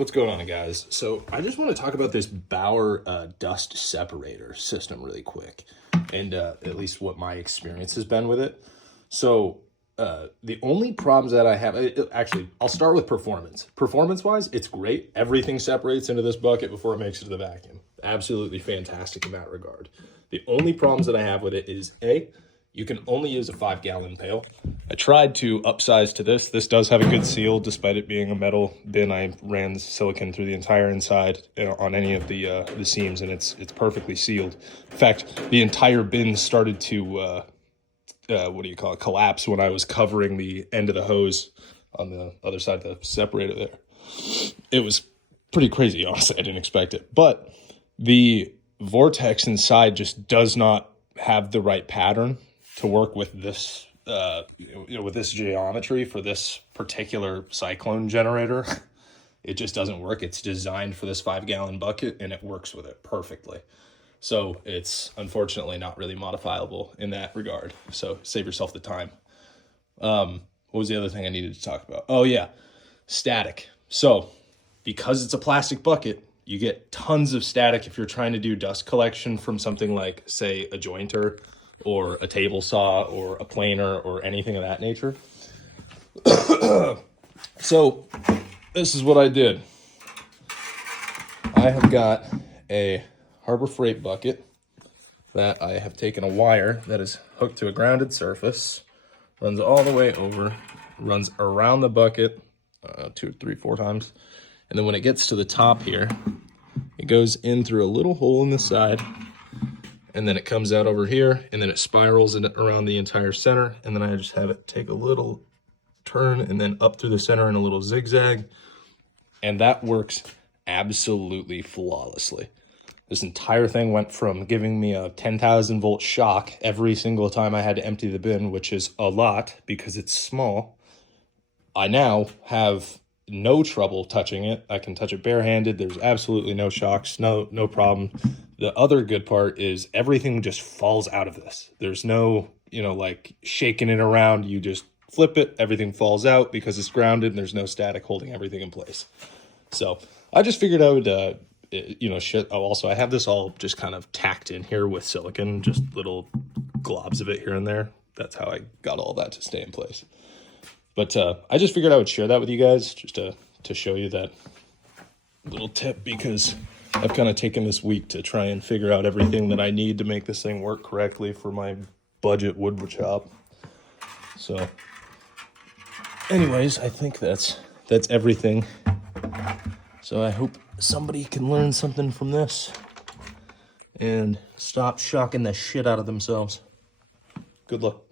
What's going on, guys? So I just want to talk about this Bauer dust separator system really quick, and at least what my experience has been with it. So the only problems that I have, actually, I'll start with performance. Performance-wise, it's great. Everything separates into this bucket before it makes it to the vacuum. Absolutely fantastic in that regard. The only problems that I have with it is, A, you can only use a 5-gallon pail. I tried to upsize to this. This does have a good seal, despite it being a metal bin. I ran silicone through the entire inside on any of the seams, and it's perfectly sealed. In fact, the entire bin started to collapse when I was covering the end of the hose on the other side of the separator there. It was pretty crazy, honestly. I didn't expect it. But the vortex inside just does not have the right pattern to work with this, with this geometry for this particular cyclone generator. It just doesn't work. It's designed for this 5-gallon bucket, and it works with it perfectly. So it's unfortunately not really modifiable in that regard. So save yourself the time. What was the other thing I needed to talk about? Oh yeah, static. So because it's a plastic bucket, you get tons of static if you're trying to do dust collection from something like, say, a jointer or a table saw or a planer or anything of that nature. So this is what I did. I have got a Harbor Freight bucket that I have taken a wire that is hooked to a grounded surface, runs all the way over, runs around the bucket 2, 3, 4 times. And then when it gets to the top here, it goes in through a little hole in the side, and then it comes out over here, and then it spirals around the entire center, and then I just have it take a little turn and then up through the center in a little zigzag, and that works absolutely flawlessly. This entire thing went from giving me a 10,000 volt shock every single time I had to empty the bin, which is a lot because it's small. I now have no trouble touching it. I can touch it barehanded. There's absolutely no shocks, no problem. The other good part is everything just falls out of this. There's no, like shaking it around. You just flip it, everything falls out because it's grounded and there's no static holding everything in place. So I just figured I would, I have this all just kind of tacked in here with silicone, just little globs of it here and there. That's how I got all that to stay in place. But I just figured I would share that with you guys just to show you that little tip, because I've kind of taken this week to try and figure out everything that I need to make this thing work correctly for my budget wood shop. So anyways, I think that's everything. So I hope somebody can learn something from this and stop shocking the shit out of themselves. Good luck.